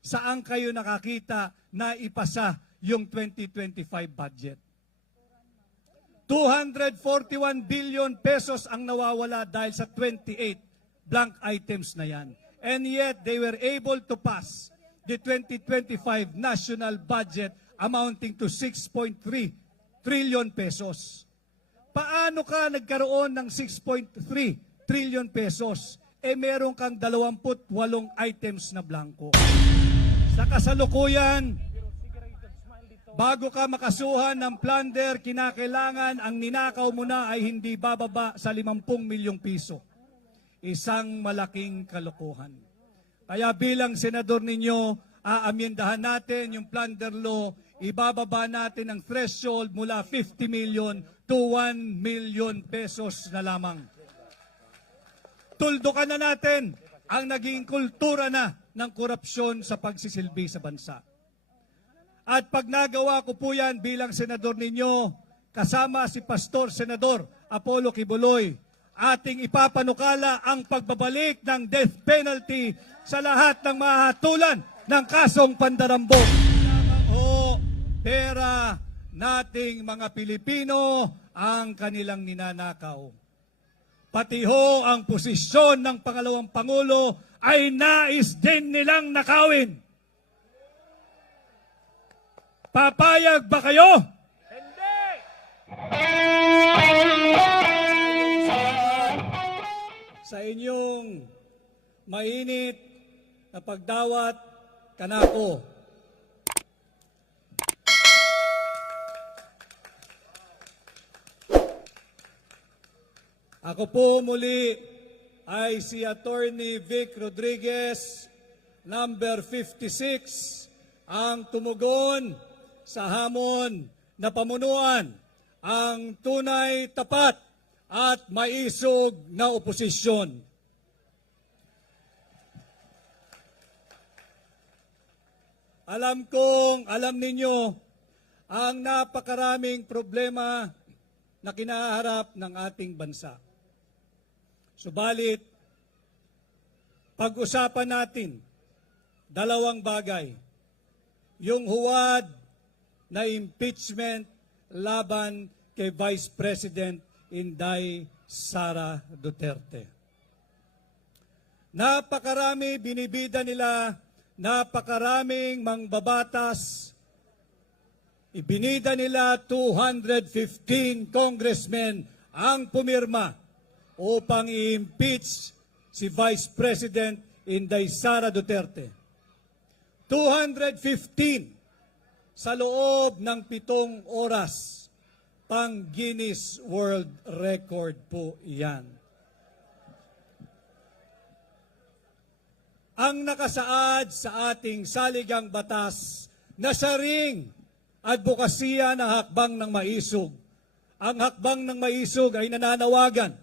Saan kayo nakakita na ipasa yung 2025 budget? 241 billion pesos ang nawawala dahil sa 28 blank items na yan. And yet, they were able to pass the 2025 national budget amounting to 6.3 trillion pesos. Paano ka nagkaroon ng 6.3 trillion pesos? Meron kang 28 items na blanco. Sa kasalukuyan, bago ka makasuhan ng plunder, kinakailangan ang ninakaw mo na ay hindi bababa sa 50 milyong piso. Isang malaking kalokohan. Kaya bilang senador ninyo, aamyendahan natin yung plunder law, ibababa natin ang threshold mula 50 million to 1 million pesos na lamang. Tuldukan na natin ang naging kultura na ng korupsyon sa pagsisilbi sa bansa. At pag nagawa ko po yan bilang senador ninyo, kasama si Pastor Senador Apollo Kibuloy, ating ipapanukala ang pagbabalik ng death penalty sa lahat ng mahatulan ng kasong pandarambog. Lamang ho, pera nating mga Pilipino ang kanilang ninanakaw. Pati ho ang posisyon ng pangalawang Pangulo ay nais din nilang nakawin. Papayag ba kayo? Hindi! Sa inyong mainit na pagdawat kanako, ako po muli ay si Attorney Vic Rodriguez, number 56, ang tumugon sa hamon na pamunuan ang tunay, tapat at maisog na oposisyon. Alam ninyo ang napakaraming problema na kinaharap ng ating bansa. Subalit, pag-usapan natin dalawang bagay. Yung huwad na impeachment laban kay Vice President Inday Sara Duterte. Napakarami binibida nila, napakaraming mangbabatas. Ibinida nila 215 congressmen ang pumirma upang i-impeach si Vice President Inday Sara Duterte. 215 sa loob ng 7 oras. Pang Guinness World Record po yan. Ang nakasaad sa ating saligang batas na saring advokasya na hakbang ng maisog. Ang hakbang ng maisog ay nananawagan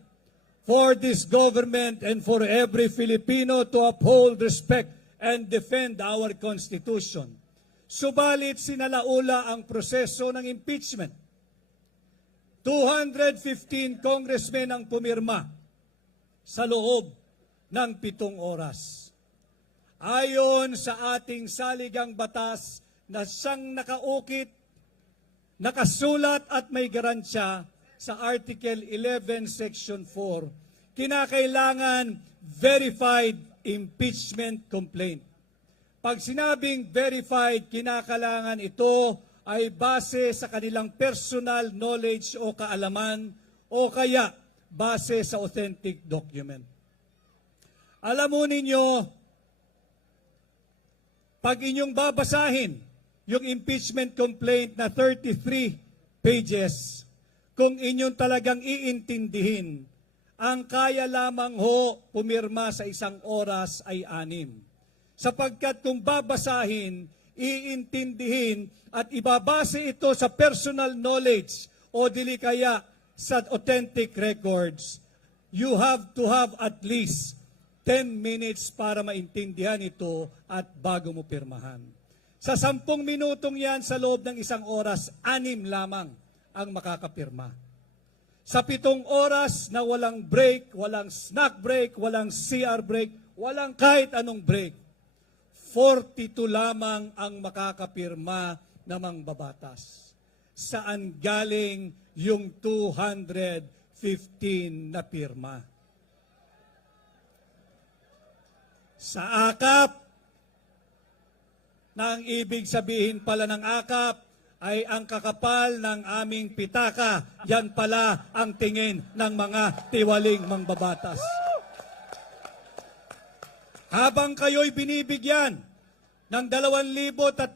for this government and for every Filipino to uphold, respect, and defend our Constitution. Subalit sinalaula ang proseso ng impeachment. 215 congressmen ang pumirma sa loob ng 7 oras. Ayon sa ating saligang batas na siyang nakaukit, nakasulat at may garansya sa Article 11, Section 4, kinakailangan verified impeachment complaint. Pag sinabing verified, kinakailangan ito ay base sa kanilang personal knowledge o kaalaman o kaya base sa authentic document. Alam mo ninyo, pag inyong babasahin yung impeachment complaint na 33 pages, kung inyong talagang iintindihin, ang kaya lamang ho pumirma sa 1 oras ay 6. Sapagkat kung babasahin, iintindihin at ibabase ito sa personal knowledge o dili kaya sa authentic records, you have to have at least 10 minutes para maintindihan ito at bago mo pirmahan. Sa 10 minutong yan, sa loob ng 1 oras, 6 lamang ang makakapirma. Sa 7 oras na walang break, walang snack break, walang CR break, walang kahit anong break, 42 lamang ang makakapirma na mangbabatas. Saan galing yung 215 na pirma? Sa akap, na ang ibig sabihin pala ng akap ay ang kakapal ng aming pitaka. Yan pala ang tingin ng mga tiwaling mangbabatas. Habang kayo'y binibigyan ng 2,000, 3,000,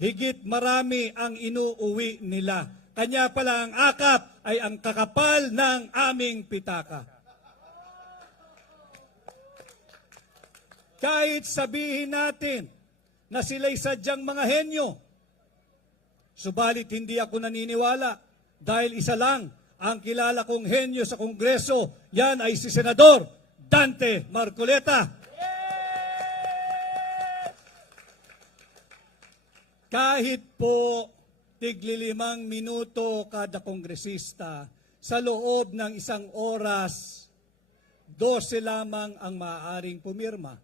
higit marami ang inuuwi nila. Kanya pala ang akap ay ang kakapal ng aming pitaka. Kahit sabihin natin na sila'y sadyang mga henyo, subalit hindi ako naniniwala dahil isa lang ang kilala kong henyo sa Kongreso, yan ay si Senador Dante Marcoleta. Kahit po tig-5 minuto kada kongresista, sa loob ng 1 oras, 12 lamang ang maaaring pumirma.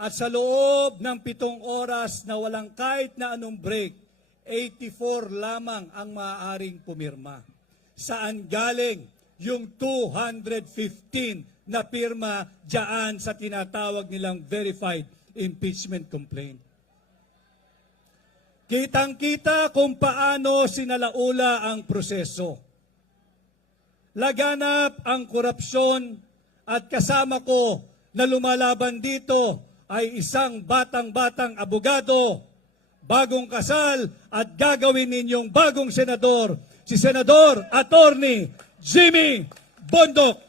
At sa loob ng 7 oras na walang kahit na anong break, 84 lamang ang maaaring pumirma. Saan galing yung 215 na pirma diyan sa tinatawag nilang verified impeachment complaint? Kitang-kita kung paano sinalaula ang proseso. Laganap ang korupsyon at kasama ko na lumalaban dito ay isang batang-batang abogado, bagong kasal at gagawin ninyong bagong senador, si Senador Attorney Jimmy Bondoc.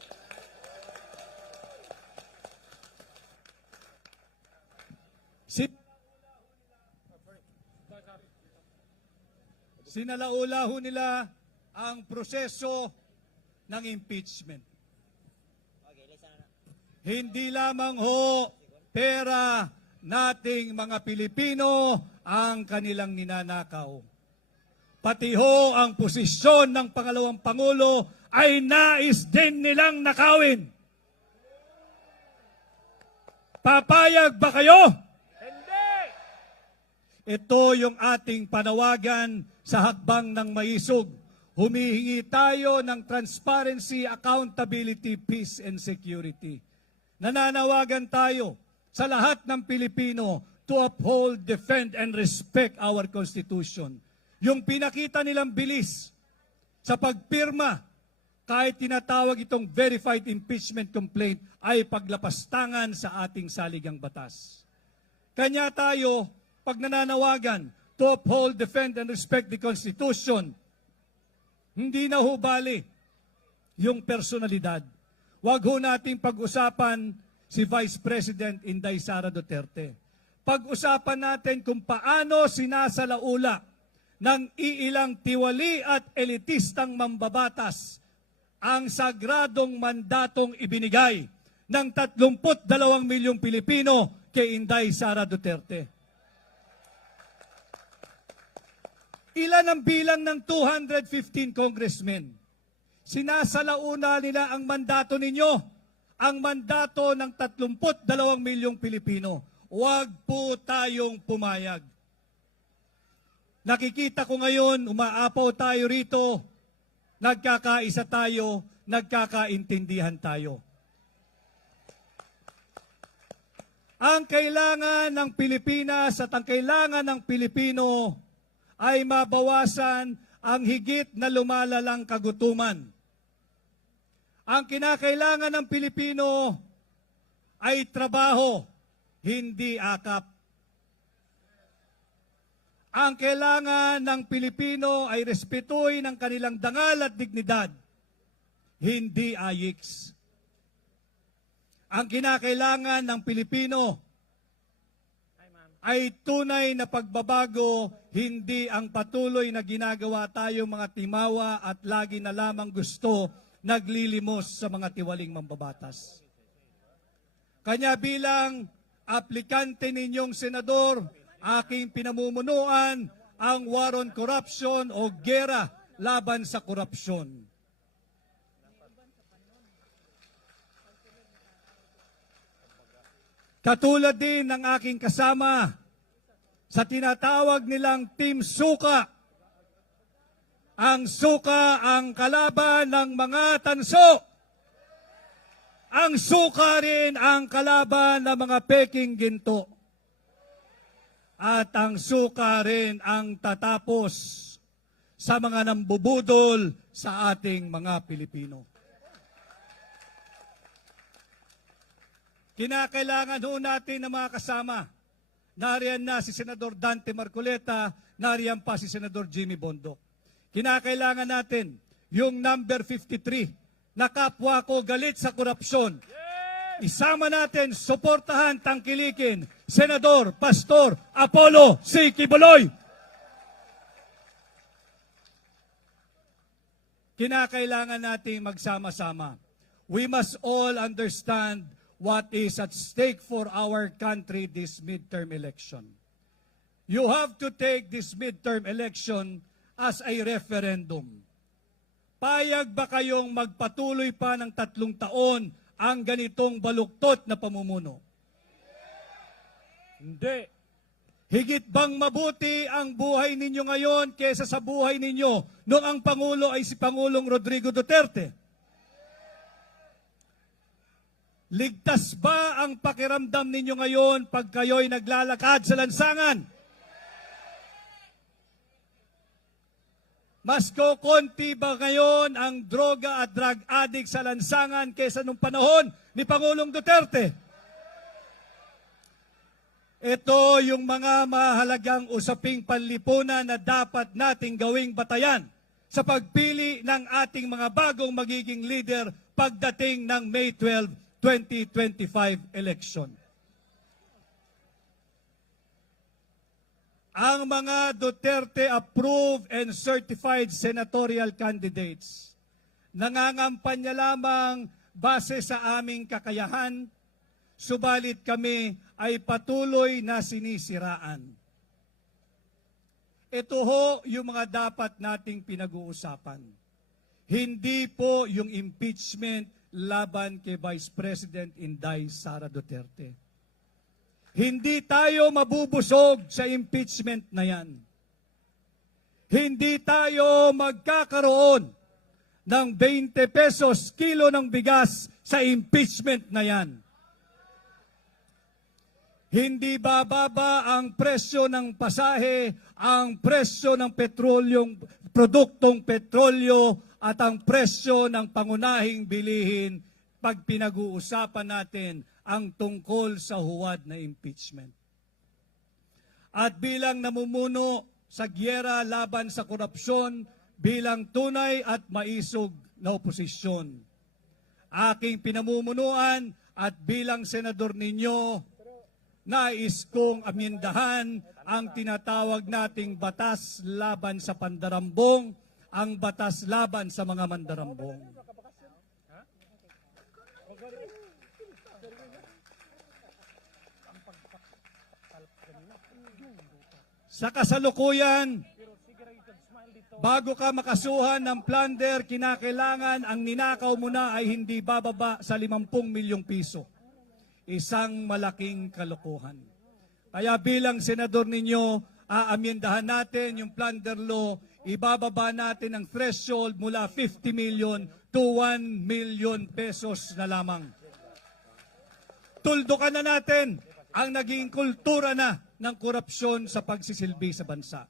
Sinalaula ho nila ang proseso ng impeachment. Hindi lamang ho pera nating mga Pilipino ang kanilang ninanakaw. Pati ho ang posisyon ng pangalawang Pangulo ay nais din nilang nakawin. Papayag ba kayo? Hindi! Ito yung ating panawagan sa hakbang ng maisog. Humihingi tayo ng transparency, accountability, peace, and security. Nananawagan tayo sa lahat ng Pilipino to uphold, defend, and respect our Constitution. Yung pinakita nilang bilis sa pagpirma, kahit tinatawag itong verified impeachment complaint, ay paglapastangan sa ating saligang batas. Kanya tayo, pag nananawagan to uphold, defend, and respect the Constitution, hindi na ho bali yung personalidad. Huwag ho nating pag-usapan si Vice President Inday Sara Duterte. Pag-usapan natin kung paano sinasalaula ng iilang tiwali at elitistang mambabatas ang sagradong mandatong ibinigay ng 32 milyong Pilipino kay Inday Sara Duterte. Ilan ang bilang ng 215 congressmen? Sinasalauna nila ang mandato ninyo, ang mandato ng 32 milyong Pilipino. Huwag po tayong pumayag. Nakikita ko ngayon, umaapaw tayo rito, nagkakaisa tayo, nagkakaintindihan tayo. Ang kailangan ng Pilipinas at ang kailangan ng Pilipino ay mabawasan ang higit na lumalalang kagutuman. Ang kinakailangan ng Pilipino ay trabaho, hindi akap. Ang kailangan ng Pilipino ay respetuhin ang kanilang dangal at dignidad, hindi ayiks. Ang kinakailangan ng Pilipino ay tunay na pagbabago, hindi ang patuloy na ginagawa tayo mga timawa at lagi na lamang gusto naglilimos sa mga tiwaling mambabatas. Kanya bilang aplikante ninyong senador, aking pinamumunuan ang war on corruption o gera laban sa korupsyon. Katulad din ng aking kasama sa tinatawag nilang Team Suka. Ang suka ang kalaban ng mga tanso. Ang suka rin ang kalaban ng mga peking ginto. At ang suka rin ang tatapos sa mga nambubudol sa ating mga Pilipino. Kinakailangan ho natin ng mga kasama. Nariyan na si Senador Dante Marcoleta, nariyan pa si Senador Jimmy Bondoc. Kinakailangan natin yung number 53 na kapwa ko galit sa korupsyon. Isama natin, suportahan, tangkilikin, Senador Pastor Apollo C. Quiboloy. Kinakailangan natin magsama-sama. We must all understand what is at stake for our country this midterm election. You have to take this midterm election as a referendum. Payag ba kayong magpatuloy pa ng 3 taon ang ganitong baluktot na pamumuno? Hindi. Higit bang mabuti ang buhay ninyo ngayon kaysa sa buhay ninyo noong ang Pangulo ay si Pangulong Rodrigo Duterte? Ligtas ba ang pakiramdam ninyo ngayon pag kayo'y naglalakad sa lansangan? Mas kokonti ba ngayon ang droga at drug addict sa lansangan kaysa nung panahon ni Pangulong Duterte? Ito yung mga mahalagang usaping panlipunan na dapat nating gawing batayan sa pagpili ng ating mga bagong magiging leader pagdating ng May 12, 2025 election. Ang mga Duterte-approved and certified senatorial candidates nangangampanya lamang base sa aming kakayahan, subalit kami ay patuloy na sinisiraan. Ito ho yung mga dapat nating pinag-uusapan. Hindi po yung impeachment laban kay Vice President Inday Sara Duterte. Hindi tayo mabubusog sa impeachment na yan. Hindi tayo magkakaroon ng 20 pesos kilo ng bigas sa impeachment na yan. Hindi bababa ang presyo ng pasahe, ang presyo ng produktong petrolyo at ang presyo ng pangunahing bilihin pag pinag-uusapan natin ang tungkol sa huwad na impeachment. At bilang namumuno sa gyera laban sa korupsyon, bilang tunay at maisog na oposisyon, aking pinamumunuan at bilang senador ninyo, nais kong amyendahan ang tinatawag nating batas laban sa pandarambong, ang batas laban sa mga mandarambong. Sa kasalukuyan, bago ka makasuhan ng plunder, kinakailangan ang ninakaw mo na ay hindi bababa sa 50 milyong piso. Isang malaking kalokohan. Kaya bilang senador ninyo, aamyendahan natin yung plunder law, ibababa natin ang threshold mula 50 million to 1 million pesos na lamang. Tuldukan na natin ang naging kultura na ng korupsyon sa pagsisilbi sa bansa.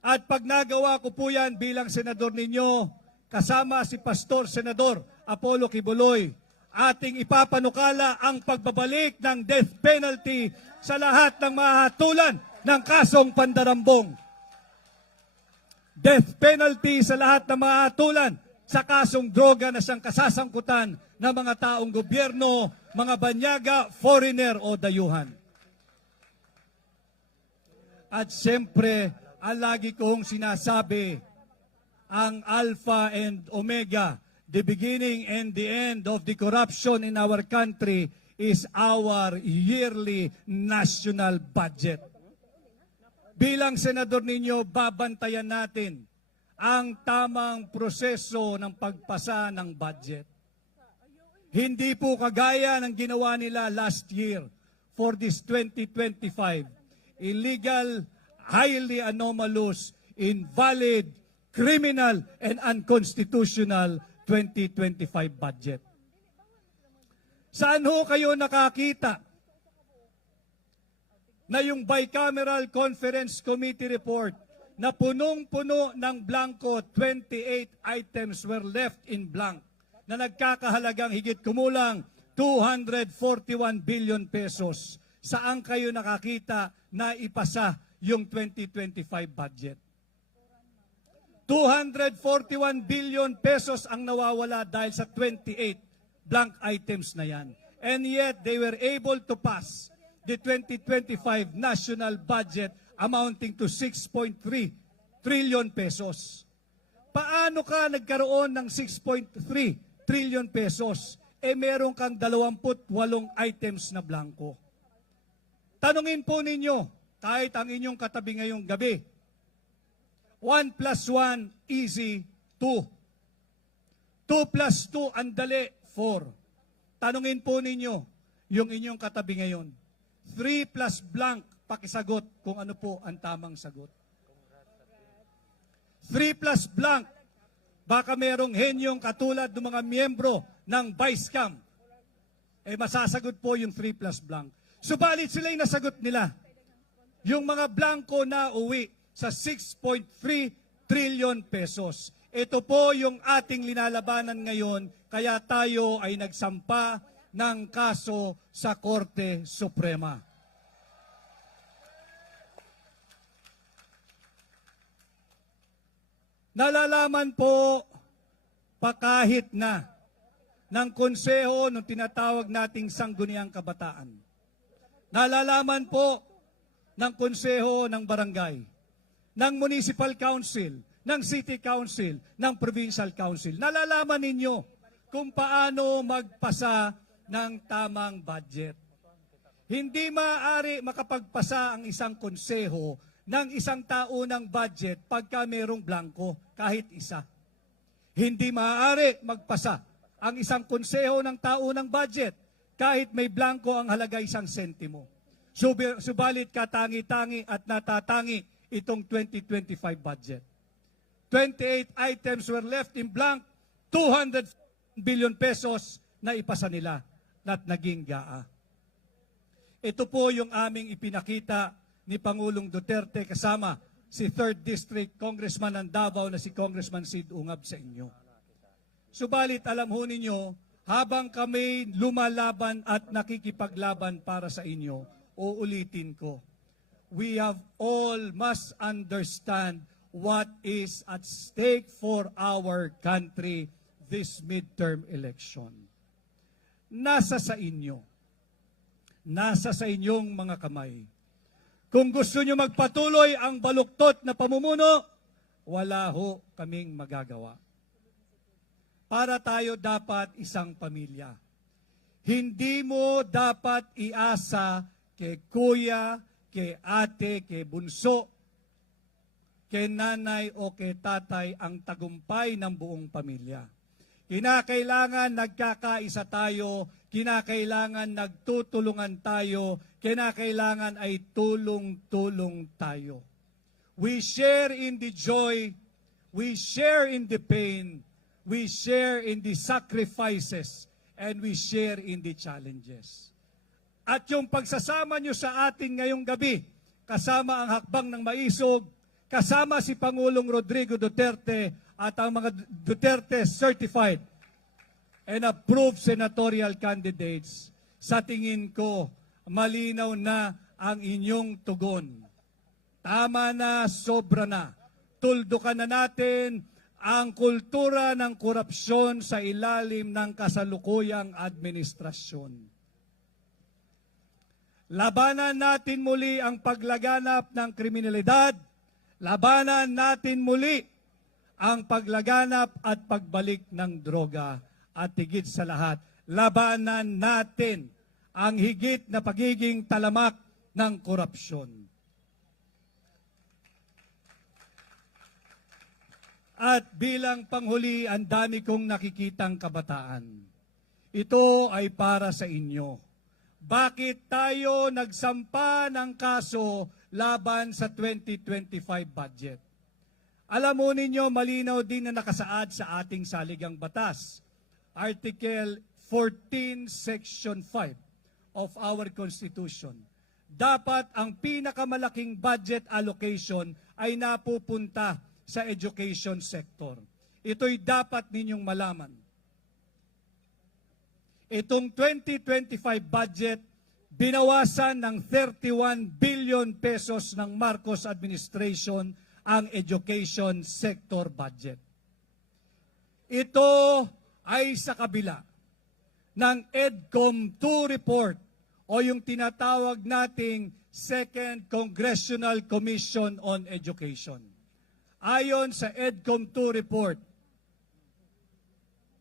At pag nagawa ko po yan bilang senador ninyo, kasama si Pastor Senador Apollo Quiboloy, ating ipapanukala ang pagbabalik ng death penalty sa lahat ng mahatulan ng kasong pandarambong. Death penalty sa lahat ng mahatulan sa kasong droga na siyang kasasangkutan ng mga taong gobyerno, mga banyaga, foreigner o dayuhan. At siyempre, ang lagi kong sinasabi, ang Alpha and Omega, the beginning and the end of the corruption in our country is our yearly national budget. Bilang senador ninyo, babantayan natin ang tamang proseso ng pagpasa ng budget. Hindi po kagaya ng ginawa nila last year for this 2025. Illegal, highly anomalous, invalid, criminal, and unconstitutional 2025 budget. Saan ho kayo nakakita na yung Bicameral Conference Committee report na punong-puno ng blanco, 28 items were left in blank, na nagkakahalagang higit kumulang 241 billion pesos. Saan kayo nakakita na ipasa yung 2025 budget? 241 billion pesos ang nawawala dahil sa 28 blank items na yan. And yet, they were able to pass the 2025 national budget amounting to 6.3 trillion pesos. Paano ka nagkaroon ng 6.3 trillion pesos? Meron kang 28 items na blanco. Tanungin po ninyo, kahit ang inyong katabi ngayong gabi, 1 plus 1 easy, 2. 2 plus 2 ang dali, 4. Tanungin po ninyo yung inyong katabi ngayon. 3 plus blank, pakisagot kung ano po ang tamang sagot. 3 plus blank, baka merong henyong katulad ng mga miyembro ng Vice-Cam. Masasagot po yung 3 plus blank. Subalit sila'y nasagot nila. Yung mga blanco na uwi sa 6.3 trillion pesos. Ito po yung ating linalabanan ngayon, kaya tayo ay nagsampa ng kaso sa Korte Suprema. Nalalaman po pa kahit na ng konseho ng tinatawag nating Sangguniang Kabataan. Nalalaman po ng konseho ng barangay, ng municipal council, ng city council, ng provincial council. Nalalaman ninyo kung paano magpasa ng tamang budget. Hindi maaari makapagpasa ang isang konseho ng isang taunang budget pagka merong blanco, kahit isa. Hindi maaari magpasa ang isang konseho ng taunang budget kahit may blanco ang halaga 1 sentimo. Subalit katangi-tangi at natatangi itong 2025 budget. 28 items were left in blank, 200 billion pesos na ipasa nila at naging GAA. Ito po yung aming ipinakita ni Pangulong Duterte kasama si 3rd District Congressman ng Davao na si Congressman Sid Ungab sa inyo. Subalit alam ho ninyo, habang kami lumalaban at nakikipaglaban para sa inyo, uulitin ko, we have all must understand what is at stake for our country this midterm election. Nasa sa inyo. Nasa sa inyong mga kamay. Kung gusto nyo magpatuloy ang baluktot na pamumuno, wala ho kaming magagawa. Para tayo dapat isang pamilya. Hindi mo dapat iasa kay kuya, kay ate, kay bunso, kay nanay o kay tatay ang tagumpay ng buong pamilya. Kinakailangan nagkakaisa tayo, kinakailangan nagtutulungan tayo, kinakailangan ay tulong-tulong tayo. We share in the joy, we share in the pain, we share in the sacrifices, and we share in the challenges. At yung pagsasama nyo sa atin ngayong gabi, kasama ang hakbang ng maisog, kasama si Pangulong Rodrigo Duterte at ang mga Duterte certified and approved senatorial candidates, sa tingin ko, malinaw na ang inyong tugon. Tama na, sobra na. Tuldukan na natin ang kultura ng korupsyon sa ilalim ng kasalukuyang administrasyon. Labanan natin muli ang paglaganap ng kriminalidad. Labanan natin muli ang paglaganap at pagbalik ng droga. At higit sa lahat, labanan natin ang higit na pagiging talamak ng korupsyon. At bilang panghuli, ang dami kong nakikitang kabataan. ito ay para sa inyo. Bakit tayo nagsampa ng kaso laban sa 2025 budget? Alam mo ninyo, malinaw din na nakasaad sa ating saligang batas. Article 14, Section 5 of our Constitution. Dapat ang pinakamalaking budget allocation ay napupunta sa education sector. Ito'y dapat ninyong malaman. Itong 2025 budget, binawasan ng 31 billion pesos ng Marcos administration ang education sector budget. Ito ay sa kabila ng EDCOM 2 report o yung tinatawag nating Second Congressional Commission on Education. Ayon sa EDCOM 2 report,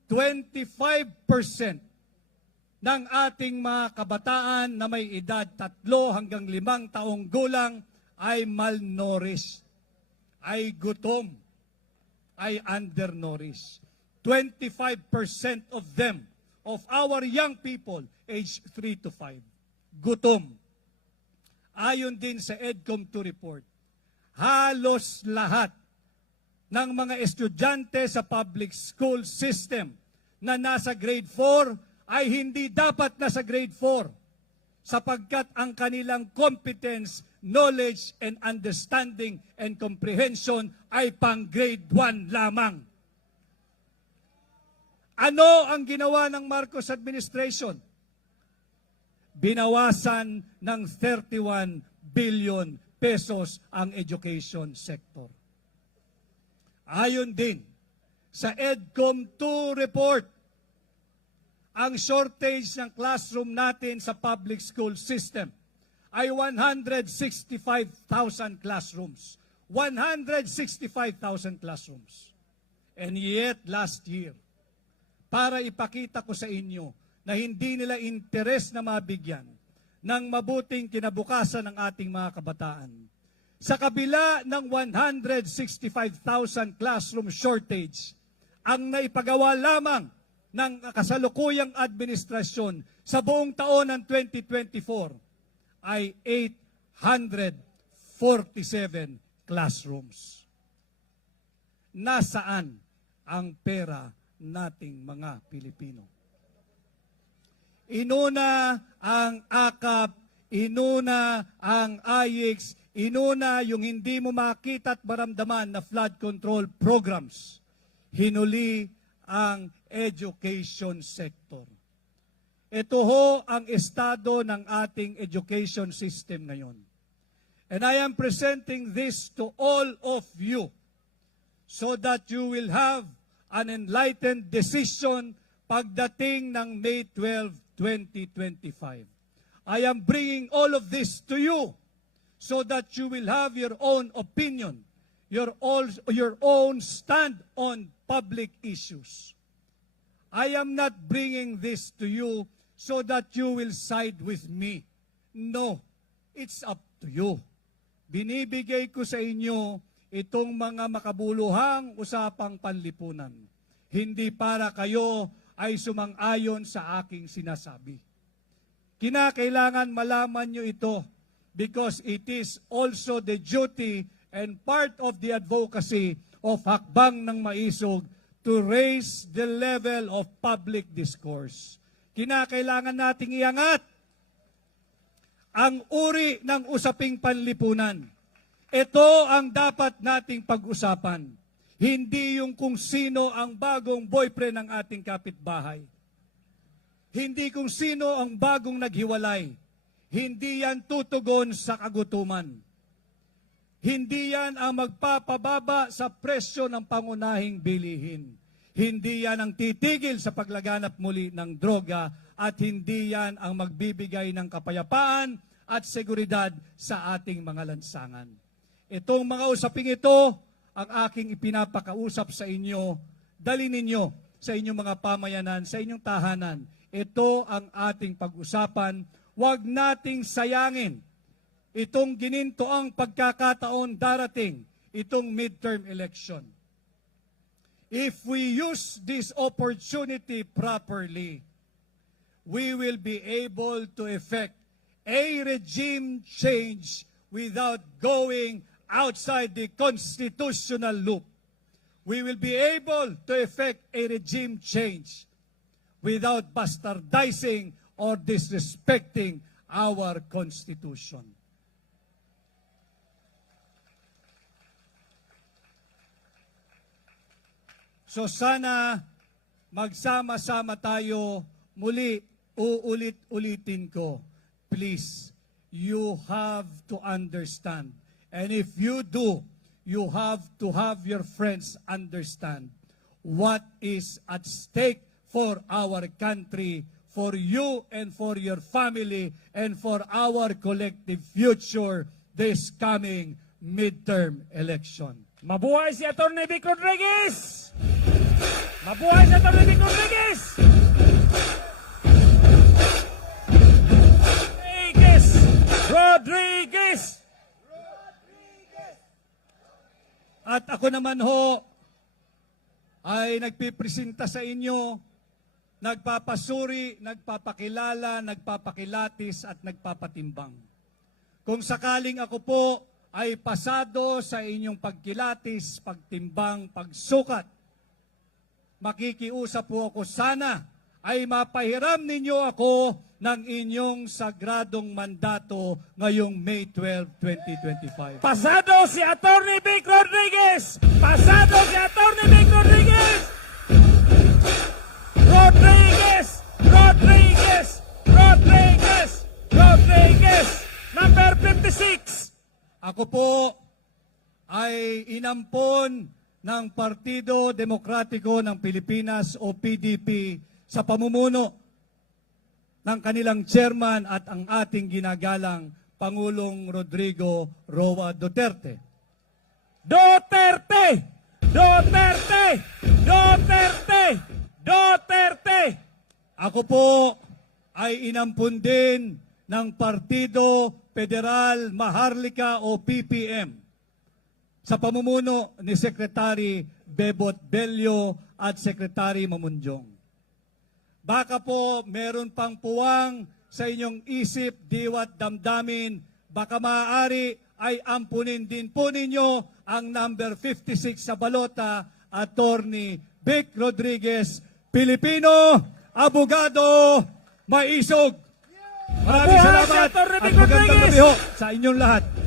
25% ng ating mga kabataan na may edad 3 hanggang 5 taong gulang ay malnourished, ay gutom, ay undernourished. 25% of them, of our young people, age 3 to 5, gutom. Ayon din sa EDCOM 2 report, halos lahat ng mga estudyante sa public school system na nasa grade 4 ay hindi dapat nasa grade 4 sapagkat ang kanilang competence, knowledge, and understanding and comprehension ay pang grade 1 lamang. Ano ang ginawa ng Marcos administration? Binawasan ng 31 billion pesos ang education sector. Ayon din sa EDCOM 2 report, ang shortage ng classroom natin sa public school system ay 165,000 classrooms. 165,000 classrooms. And yet, last year, para ipakita ko sa inyo na hindi nila interes na mabigyan ng mabuting kinabukasan ng ating mga kabataan, sa kabila ng 165,000 classroom shortage, ang naipagawa lamang ng kasalukuyang administrasyon sa buong taon ng 2024 ay 847 classrooms. Nasaan ang pera nating mga Pilipino? Inuna ang AKAP, inuna ang IX, inuna yung hindi mo makita at maramdaman na flood control programs. Hinuli ang education sector. Ito ho ang estado ng ating education system ngayon. And I am presenting this to all of you so that you will have an enlightened decision pagdating ng May 12, 2025. I am bringing all of this to you so that you will have your own opinion, your own stand on public issues. I am not bringing this to you so that you will side with me. No, it's up to you. Binibigay ko sa inyo itong mga makabuluhang usapang panlipunan. Hindi para kayo ay sumang-ayon sa aking sinasabi. Kinakailangan malaman nyo ito because it is also the duty and part of the advocacy of Hakbang ng Maisog to raise the level of public discourse. Kinakailangan nating iangat ang uri ng usaping panlipunan. Ito ang dapat nating pag-usapan. Hindi yung kung sino ang bagong boyfriend ng ating kapitbahay. Hindi kung sino ang bagong naghiwalay. Hindi yan tutugon sa kagutuman. Hindi yan ang magpapababa sa presyo ng pangunahing bilihin. Hindi yan ang titigil sa paglaganap muli ng droga at hindi yan ang magbibigay ng kapayapaan at seguridad sa ating mga lansangan. Itong mga usaping ito, ang aking ipinapakausap sa inyo, dali ninyo sa inyong mga pamayanan, sa inyong tahanan. Ito ang ating pag-usapan. Huwag nating sayangin itong ginintoang pagkakataon darating, itong midterm election. If we use this opportunity properly, we will be able to effect a regime change without going outside the constitutional loop. We will be able to effect a regime change without bastardizing or disrespecting our Constitution. So sana magsama-sama tayo muli, uulit-ulitin ko. Please, you have to understand. And if you do, you have to have your friends understand what is at stake for our country, for you and for your family, and for our collective future this coming midterm election. Mabuhay si Atty. Vic Rodriguez! Mabuhay si Atty. Vic Rodriguez! Rodriguez! At ako naman ho ay nagpipresenta sa inyo, nagpapasuri, nagpapakilala, nagpapakilatis at nagpapatimbang. Kung sakaling ako po ay pasado sa inyong pagkilatis, pagtimbang, pagsukat, makikiusap po ako sana ay mapahiram ninyo ako ng inyong sagradong mandato ngayong May 12, 2025. Pasado si Atty. Vic Rodriguez! Pasado si Atty. Vic Rodriguez! Rodriguez! Rodriguez! Rodriguez! Rodriguez! Number 56! Ako po ay inampon ng Partido Demokratiko ng Pilipinas o PDP sa pamumuno ng kanilang chairman at ang ating ginagalang Pangulong Rodrigo Roa Duterte. Duterte! Duterte! Duterte! Duterte! Ako po ay inampun din ng Partido Federal Maharlika o PPM sa pamumuno ni Secretary Bebot Bello at Secretary Mamunjong. Baka po meron pang puwang sa inyong isip, diwat, damdamin, baka maaari ay ampunin din po ninyo ang number 56 sa balota, Atty. Vic Rodriguez, Pilipino, abogado, maisog. Maraming salamat at magandang gabi ho sa inyong lahat.